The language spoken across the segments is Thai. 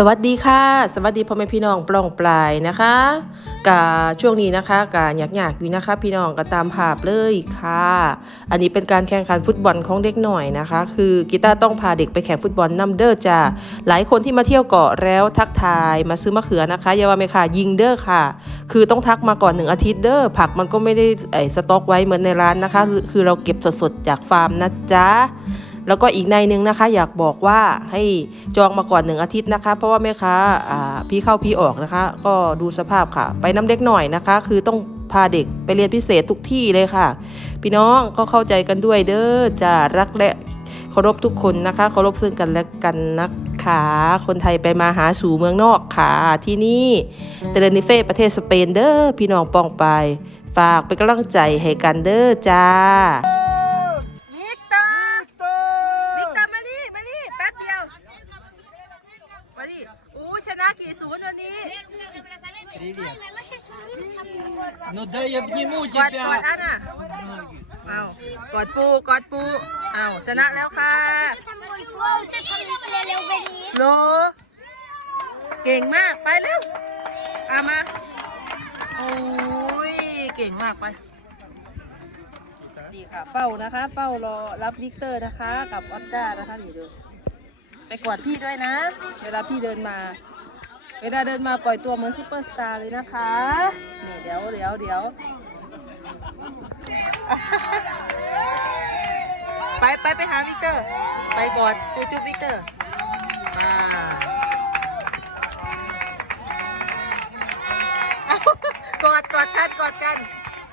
สวัสดีค่ะ สวัสดีพ่อแม่พี่น้องปล่องปลายนะคะกะช่วงนี้นะคะกะอยากอยากๆอยู่นะคะ พี่น้องก็ตามภาพเลยค่ะ อันนี้เป็นการแข่งขันฟุตบอลของเด็กหน่อยนะคะ คือกีตาร์ต้องพาเด็กไปแข่งฟุตบอลนัมเดอร์จ้าหลายคนที่มาเที่ยวเกาะแล้วทักทายมาซื้อมะเขือนะคะอย่าว่าไม่ค่ะยิงเด้อค่ะ คือต้องทักมาก่อนหนึ่งอาทิตย์เด้อผักมันก็ไม่ได้ไอสต็อกไว้เหมือนในร้านนะคะ คือเราเก็บสดๆจากฟาร์มนะจ๊ะ แล้วก็อีกในนึงนะคะ อยากบอกว่าให้จองมาก่อนหนึ่งอาทิตย์นะคะ เพราะว่าแม่ค้าพี่เข้าพี่ออกนะคะ ก็ดูสภาพค่ะ ไปน้ำเด็กหน่อยนะคะ คือต้องพาเด็กไปเรียนพิเศษทุกที่เลยค่ะ พี่น้องก็เข้าใจกันด้วยเด้อจะรักและเคารพทุกคนนะคะเคารพซึ่งกันและกันนะคะคนไทยไปมาหาสู่เมืองนอกค่ะ ที่นี่เตเรนิเฟ่ประเทศสเปนเด้อพี่น้องปองไป ฝากเป็นกำลังใจให้กันเด้อจ้า Привет. Ну дай я обниму กอดกอด тебя. อันอ่ะเอากอดปูกอดปูเอาชนะแล้วค่ะ ทำคนว่าจะทำเร็วๆไปนี้ โล เก่งมากไปเร็วเอามาโอ้ยเก่งมากไป ดีค่ะ เฝ้านะคะ เฝ้ารอรับวิกเตอร์นะคะ กับออสการ์นะคะนี่ดูไปกอดพี่ด้วยนะ เวลาพี่เดินมา เวลาเดินมาปล่อยตัวเหมือนซูเปอร์สตาร์เลยนะคะนี่เดี๋ยวเดี๋ยวเดี๋ยวไปไปไปหาวิกเตอร์ ไปกอดจูจูวิกเตอร์มาเอากอดกอดกันกอดกัน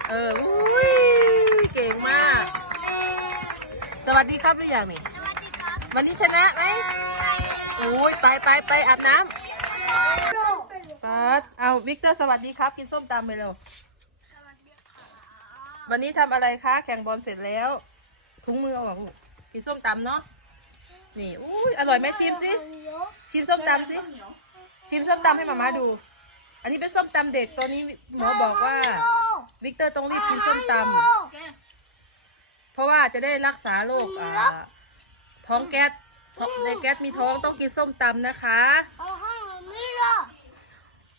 เอออุ้ยเก่งมาก สวัสดีครับหรือยังนี่ สวัสดีครับ วันนี้ชนะไหมโอ้ยไปไปไปอาบน้ำ ปัดเอาวิกเตอร์สวัสดีครับ กินส้มตำไปเร็วสวัสดีค่ะวันนี้ทำอะไรคะ แข่งบอลเสร็จแล้ว ถุงมือเอาออกลูกกินส้มตำเนาะ นี่ อุ้ยอร่อยไหมชิมสิ ชิมส้มตำสิ ชิมส้มตำให้มาม่าดู อันนี้เป็นส้มตำเด็ก ตัวนี้หมอบอกว่า วิกเตอร์ต้องรีบกินส้มตำ เพราะว่าจะได้รักษาโรคอ่าท้องแก๊สท้องในแก๊สมีท้องต้องกินส้มตำนะคะอะไรฮันโด มิโล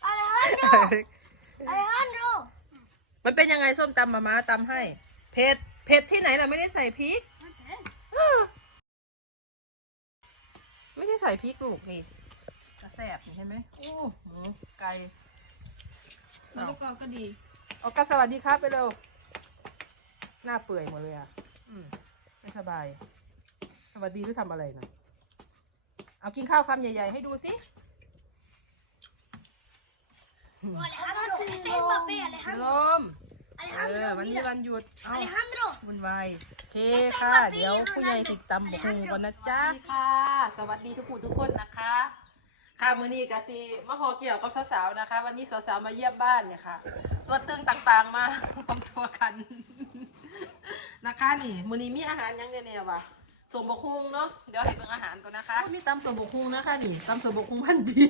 อะไรฮันโดอะไรฮันโดมันเป็นยังไงส้มตำมาม่าตำให้ เผ็ด เผ็ดที่ไหนล่ะไม่ได้ใส่พริก ไม่ได้ใส่พริกลูกนี่กระแสบนี่ใช่ไหมอู้หูไก่มะละกอก็ดีเอาก็สวัสดีครับไปเร็ว หน้าเปื่อยหมดเลยอะ อืม ไม่สบาย สวัสดีหรือทำอะไรนะเอากินข้าวคำใหญ่ ๆ ให้ดูสิ อะไรฮันโดเซปาเป้อะไรฮันลโดมอะไรเอฮันโดอวันนี้วันหยุด เอาอะไรฮันโดวุ่นวายโอเคค่ะ เดี๋ยวผู้ใหญ่ติดตำบกฮูก่อนนะจ๊ะค่ะ สวัสดีทุกผู้ทุกคนนะคะ ค่ะมือนี้กะซีมาหอเกี่ยวกับสาวๆนะคะ วันนี้สาวๆมาเยี่ยมบ้านเนี่ยค่ะ ตัวตึงต่างๆมารวมตัวกัน นะคะนี่มือนี้มีอาหารยังเนี่ยเนี่ยวะสมบกฮุงเนาะเดี๋ยวให้เบิ่งอาหารก่อนนะคะมีตำสมบกฮุงนะคะนี่ตำสมบกฮุงพันธุ์ดี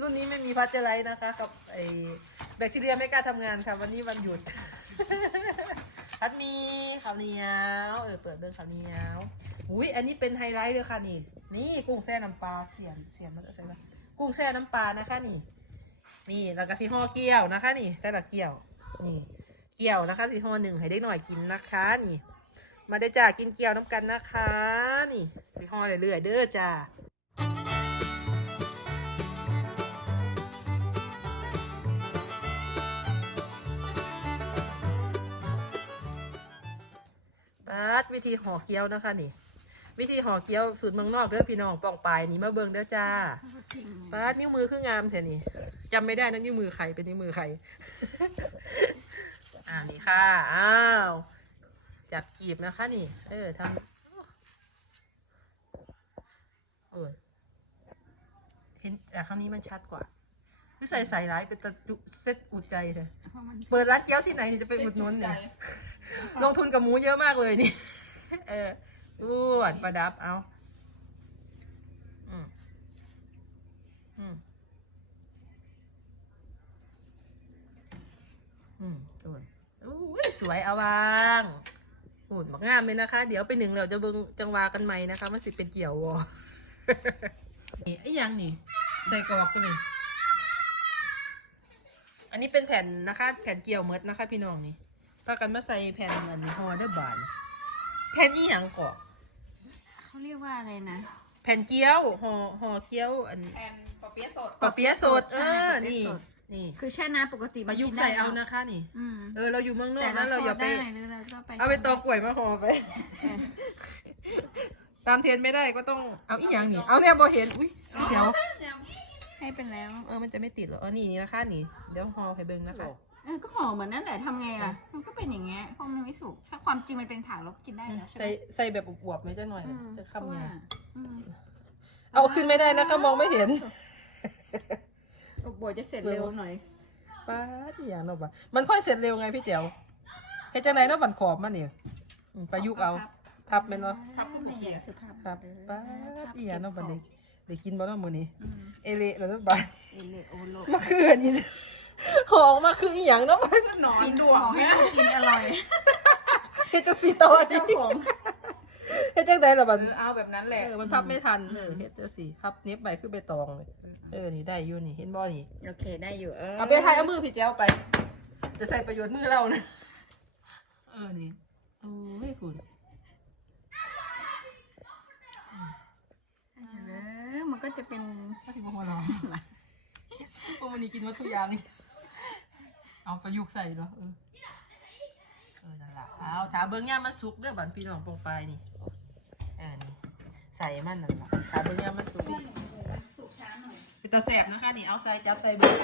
รุ่นนี้ไม่มีพัชเจอร์ไลท์นะคะ กับไอแบคทีเรียไม่กล้าทำงานค่ะ วันนี้วันหยุด พัดมีข้าวเหนียวเออเปิดเบิ่งข้าวเหนียวอุ้ยอันนี้เป็นไฮไลท์เลยค่ะนี่ นี่กุ้งแช่น้ำปลาเสียนเสียนมันจะใช่ไหมกุ้งแช่น้ำปลานะคะนี่ นี่แล้วก็สีห่อเกี๊ยวนะคะ นี่ใส่ละเกี๊ยว นี่เกี๊ยวนะคะสีห่อหนึ่งให้ได้หน่อยกินนะคะนี่ มาได้จ้ากินเกี๊ยวน้ำกันนะคะ นี่สีห่อเรื่อยๆเด้อจ้า วิธีห่อเกี๊ยวนะคะนี่ วิธีห่อเกี๊ยวสูตรเมืองนอกเด้อพี่น้องปองปลายนี่มาเบิ่งเด้อจ้าปัดนิ้วมือคืองามเสียนี่จำไม่ได้นะนิ้วมือใครเป็นนิ้วมือใคร อ่านี่ค่ะ อ้าว จับกีบนะคะนี่ เออทำเออเห็นแต่ครั้งนี้มันชัดกว่าคือใส่ใส่ร้ายเป็นตะดุเซ็ตอุดใจเลยเปิดร้านเกี๊ยวที่ไหนนี่จะไปอุดหนุนเนี่ยลงทุนกับหมูเยอะมากเลยนี่ เอออ้วนประดับเอาอืมอืมอืมอ้วนอุ้ยสวยเอาวางหุ่นบักงามเลยนะคะ เดี๋ยวไปหนึ่งเราจะเบิงจังหวากันใหม่นะคะมันสิเป็นเกี่ยววอนี่ไอ้ยังนี่ ใส่กรอกกันเลยอันนี้เป็นแผ่นนะคะ แผ่นเกี่ยวเมดนะคะ พี่น้องนี่พากันมาใส่แผ่นอันนี้ห่อเด้อบาน แผ่นอีหยังก่อเขาเรียกว่าอะไรนะ แผ่นเกี๊ยวห่อห่อเกี๊ยวอันแผ่นปอเปี๊ยะสดปะเปี๊ยะสดเอใช่อปะเปี๊นี่ยะสด นี่คือแช่น้ำปกติประยุกต์นใส่ได้เอานะคะนี่ อืมเออเราอยู่เมืองนอแต่กเรานะเราอย่าไป ได้หรือเราก็ไปเอาไปตอกกล้วยมาห่อไป เออตามเทรนไม่ได้ก็ต้องเอาอีกอย่างนี่เอาเนี่ยโบเห็นอุ้ยเดี๋ยวให้เป็นแล้ว เออมันจะไม่ติดเหรออ๋อนี่นี่นะคะนี่เดี๋ยวห่อให้เบิ่งนะคะ เออก็ห่อเหมือนนั่นแหละทำไงอะ มันก็เป็นอย่างเงี้ยเพราะมันไม่สุก ถ้าความจริงมันเป็นผักเราก็กินได้แล้วใช่ไหมใส่ใส่แบบอวบๆไหมเจ้าหน่อย อืมจะคำไงเพราะว่าอืม เอาขึ้นไม่ได้นะคะมองไม่เห็นบวชจะเสร็จเร็วหน่อย ป้าดอหย่างเนาะบ่ะมันค่อยเสร็จเร็วไงพี่เจ๋วเฮ็ดจังไดเนาะบันขอบมันนี่อืมประยุกต์เอา พับแม่นบ่พับไม่ใหญ่คือพับครับเออป้าดอหย่างเนาะบัดนี้พับได้กินบ่เนาะมื้อนี้อืมเอเละแล้วเนาะบ่ะเอเลโอโล มาคืออันนี้ หอมมาคืออีหยังเนาะบ่ะหนอนกินดดววงงให้เนี่ยลูกกินอร่อยเฮ็ดจังสี่ต่อจริเจ้างของเฮ็ดจังไดล่ะบัดเออเอาแบบนั้นแหละเออมันพับไม่ทันเออเฮ็ดจังสี่พับเน็บไปคือใบตองเลยเออนี่ได้อยู่นี่เห็นบ่นี่โอเคได้อยู่เออเอาไปให้เอามือพี่แจ้วไป จะใส่ประโยชน์มือเรานะเออนี่โอ้ยคุณเออมันก็จะเป็นข้าสิบหัวเราพวกมันนี่กินวัตถุกอย่างนี่ เอาประยุกต์ใส่เนาะเออเออนั่นละเอาถาเบิ้งย่ามมันสุกเด้อบันพี่น้องปองปลายนี่เออนี่ใส่มันนั่นละถาเบิ้งย่ามมันสุกสุกช้าหน่อยเป็นตาแสบนะคะนี่เอาใส่จับใส่เบิ้ง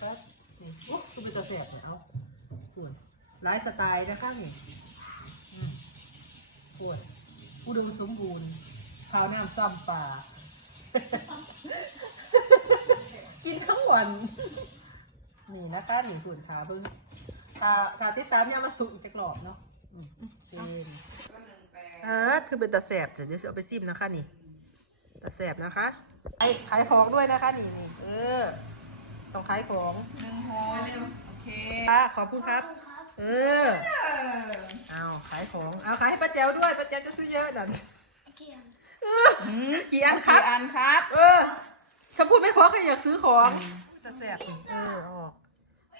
ครับนี่โอ้คือเป็นตาแสบเนี่ยเอาเปื่อนหลายสไตล์นะคะนี่อืมปวดอุดมสมบูรณ์ข้าวน้ำซ้ำปลากินทั้งวัน นี่นะคะหนึ่งถุนขาเพิ่งขาขาติดตามเนี่ยมาสุกอีกจักรอบเนาะอืมเป็นอ่าคือเป็นตาแสบเดี๋ยวจะเอาไปซิมนะคะนี่ตาแสบนะคะไอ้ขายของด้วยนะคะนี่นี่เออต้องขายของหนึ่งห่อโอเคค่ะขอบคุณครับ เออเอาขายของเอาขายให้ป้าแจ๋วด้วยป้าแจ๋วจะซื้อเยอะนั่นเกียงกี่อันครับกี่อันครับ เออถ้าพูดไม่พอใครอยากซื้อของ จะแสบนี่เออเอาออก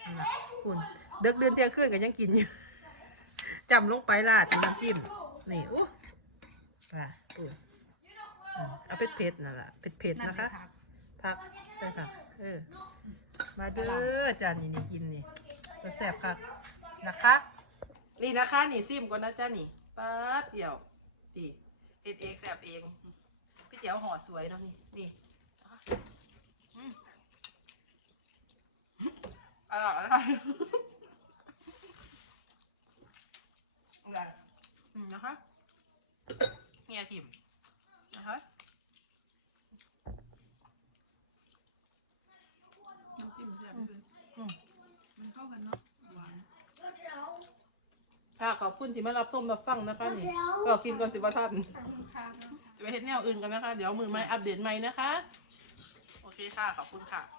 นั่นล่ะคุณเด็กเดือนเที่ยงคืนกันยังกินอยู่จำลงไปลาดน้ำจิ้มนี่อู้ป่ะอุ้ยอืมเอาเผ็ดๆนั่นแหละเผ็ดๆนะคะพักไปค่ะเออมาเด้อจานนี่นี่กินนี่จะแสบค่ะนะคะ นี่นะคะนี่ซิมก่อนนะจ้านี่ป๊าดเดี่ยวนี่เฮ็ดเองแสบเองพี่เจ๋วห่อสวยเนาะนี่นี่อืม อร่อยอร่อยอร่อยอืมนะคะเงียจิมนะคะน้ำจิ้มแซ่บขึ้นอืมมันเข้ากันเนาะหวานค่ะขอบคุณที่มารับส้มรับฟังนะคะนี่ก็กินก่อนสิบท่านจะไปเห็นแนวอื่นกันนะคะ เดี๋ยวมือไม้อัปเดตใหม่นะคะ โอเคค่ะ ขอบคุณค่ะ